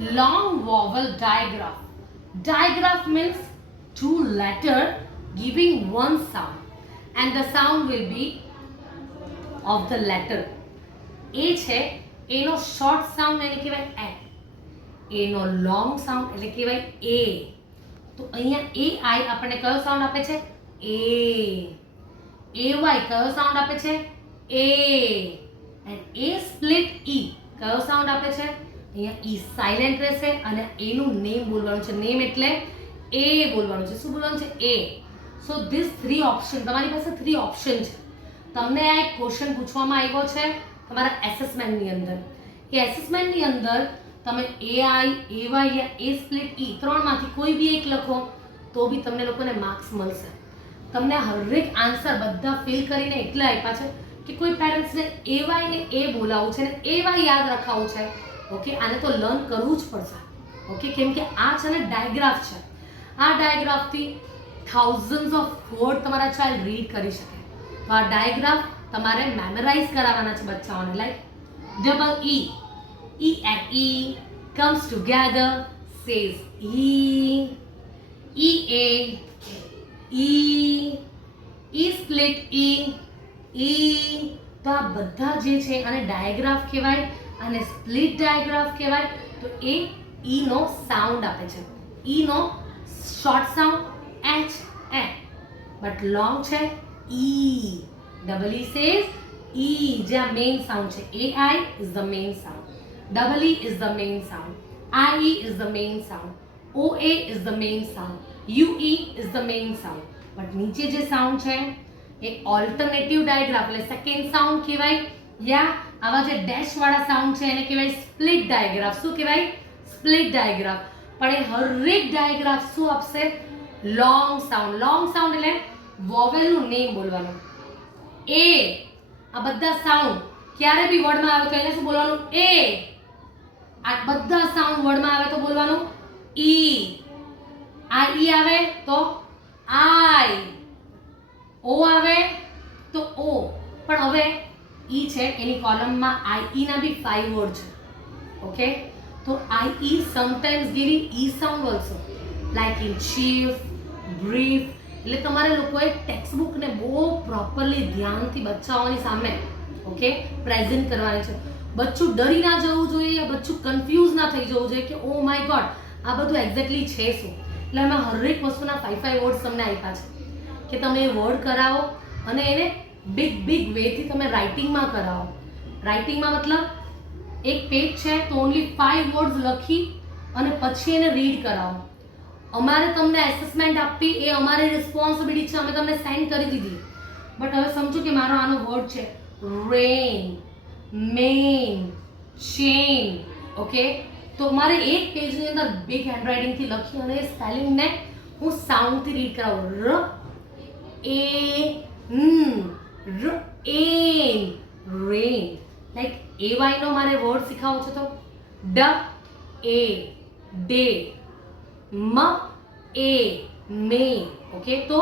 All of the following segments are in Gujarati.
long vowel digraph. Digraph means two letters giving one sound, and the sound will be of the letter. A છે એનો શોર્ટ સાઉન્ડ એને કહેવાય એ, એનો લોંગ સાઉન્ડ એટલે કહેવાય એ. તો અહીંયા એ આઈ આપણને કયો સાઉન્ડ આપે છે? એ. એ વાય કયો સાઉન્ડ આપે છે? એ. એન્ડ એ સ્પ્લિટ ઈ કયો સાઉન્ડ આપે છે? અહીંયા ઈ સાયલેન્ટ રહેશે અને એનું નેમ બોલવાનું છે. નેમ એટલે એ બોલવાનું છે. શું બોલવાનું છે? એ. સો ધીસ થ્રી ઓપ્શન, તમારી પાસે થ્રી ઓપ્શન છે. તમને આ એક ક્વેશ્ચન પૂછવામાં આવ્યો છે તમારા એસેસમેન્ટની અંદર. એ એસેસમેન્ટની અંદર તમે એઆઈ, એવાય યા એ સ્પ્લિટ ઈ ત્રણમાંથી કોઈ બી એક લખો તો બી તમને લોકોને માર્ક્સ મળશે. તમને હરેક આન્સર બધા ફિલ કરીને એટલે આપ્યા છે કે કોઈ પેરેન્ટ્સને એવાય ને એ બોલાવવું છે ને એવાય યાદ રખાવવું છે. ઓકે, આને તો લર્ન કરવું જ પડશે. ઓકે, કેમ કે આ છે ને ડાયગ્રાફ છે. આ ડાયગ્રાફથી થાઉઝન્ડ્સ ઓફ વર્ડ તમારા ચાઇલ્ડ રીડ કરી શકે. તો આ ડાયગ્રાફ તમારે મેમરાઇઝ કરાવવાના છે બચ્ચાઓને. Like double E, E and E comes together, says E A, E split E. તો આ બધા જે છે આને ડાયગ્રાફ કહેવાય અને સ્પ્લિટ ડાયગ્રાફ કહેવાય. તો એ ઈ નો સાઉન્ડ આપે છે. ઈ નો short sound H A, but long છે ઈ. ડબલ ઈ સેઝ ઈ, જે આ મેઇન સાઉન્ડ છે. A I is the main sound. Double E is the main sound. IE is the main sound. OA is the main sound. UE is the main sound. But નીચે જે સાઉન્ડ છે એ ઓલ્ટરનેટિવ ડાયગ્રાફ એટલે સેકન્ડ સાઉન્ડ કહેવાય, યા આવા જે ડેશ વાળા સાઉન્ડ છે એને કહેવાય સ્પ્લિટ ડાયગ્રાફ. શું કહેવાય? સ્પ્લિટ ડાયગ્રાફ. પણ એ હરેક ડાયગ્રાફ શું આપશે? Long sound. લોંગ સાઉન્ડ એટલે વોવેલનું નેમ બોલવાનું. એ આ બધા સાઉન્ડ ક્યારે બી વર્ડમાં આવે તો એને શું બોલવાનું? એ. આ બધા સાઉન્ડ વર્ડમાં આવે તો બોલવાનું ઈ. આ ઈ આવે તો આઈ. ઓ આવે તો ઓ. પણ હવે ઈ છે એની કોલમમાં આઈ ઈ ના બી 5 વર્ડ છે. ઓકે, તો I E sometimes giving E sound also, like in chief, brief. એટલે તમારે લોકોએ ટેક્સ્ટબુકને બહુ પ્રોપરલી ધ્યાનથી બચ્ચાઓની સામે ઓકે પ્રેઝન્ટ કરવાની છે. બચ્ચું ડરી ના જવું જોઈએ, બચ્ચું કન્ફ્યુઝ ના થઈ જવું જોઈએ કે ઓ માય ગોડ આ બધું એક્ઝેક્ટલી છે શું. એટલે અમે હરેક વસ્તુના 5 વર્ડ્સ તમને આપ્યા છે કે તમે એ વર્ડ કરાવો અને એને બિગ વેથી તમે રાઇટિંગમાં કરાવો. રાઇટિંગમાં મતલબ એક પેજ છે તો ઓનલી 5 વર્ડ્સ લખી અને પછી એને રીડ કરાવો. અમારે તમને એસેસમેન્ટ આપવી એ અમારી રિસ્પોન્સિબિલિટી છે. અમે તમને સેન્ડ કરી દીધી. બટ હવે સમજો કે મારો આનો વર્ડ છે રેન, મેન, ચેન. ઓકે, તો મારે એક પેજની અંદર બિગ હેન્ડરાઇટિંગથી લખી અને સ્પેલિંગને હું સાઉન્ડથી રીડ કરાવું. ર એ ર એન, રેન. લાઈક એ વાયનો મારે વર્ડ શીખવો છે તો ડ એ ડે, મ એ મે. ઓકે, તો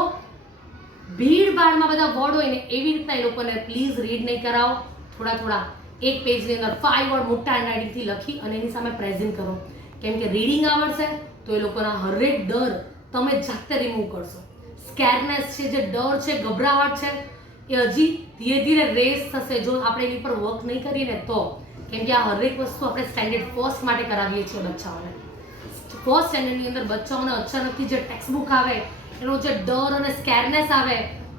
ભીડભાડમાં બધા વર્ડ હોય ને એવી રીતના એ લોકોને પ્લીઝ રીડ નહીં કરાવો. થોડા એક પેજની અંદર 5 વર્ડ મોટા હેન્ડરાઇટિંગથી લખી અને એની સામે પ્રેઝન્ટ કરો. કેમ કે રીડિંગ આવડશે તો એ લોકોના હરેક ડર તમે જાતે રિમૂવ કરશો. સ્કેરનેસ છે, જે ડર છે, ગભરાહટ છે, એ હજી ધીરે ધીરે રેસ થશે જો આપણે એની પર વર્ક નહીં કરીએ ને તો. કેમ કે આ હરેક વસ્તુ આપણે સ્ટેન્ડર્ડ ફર્સ્ટ માટે કરાવીએ છીએ બચ્ચાઓને. ફર્સ્ટ સ્ટેન્ડર્ડની અંદર બચ્ચાઓને અચાનકથી જે ટેક્સ્ટબુક આવે એનો જે ડર અને સ્કેરનેસ આવે,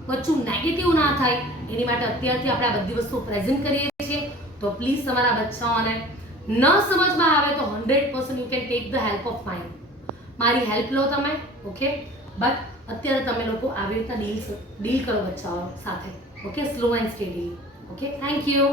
બચ્ચું નેગેટિવ ના થાય એની માટે અત્યારથી આપણે આ બધી વસ્તુ પ્રેઝન્ટ કરીએ છીએ. તો પ્લીઝ તમારા બચ્ચાઓને ન સમજમાં આવે તો 100% you can take the help of મારી હેલ્પ લો તમે. ઓકે, બટ અત્યારે તમે લોકો આવી રીતના ડીલ કરો બચ્ચાઓ સાથે. Okay, slow and steady. Okay, thank you.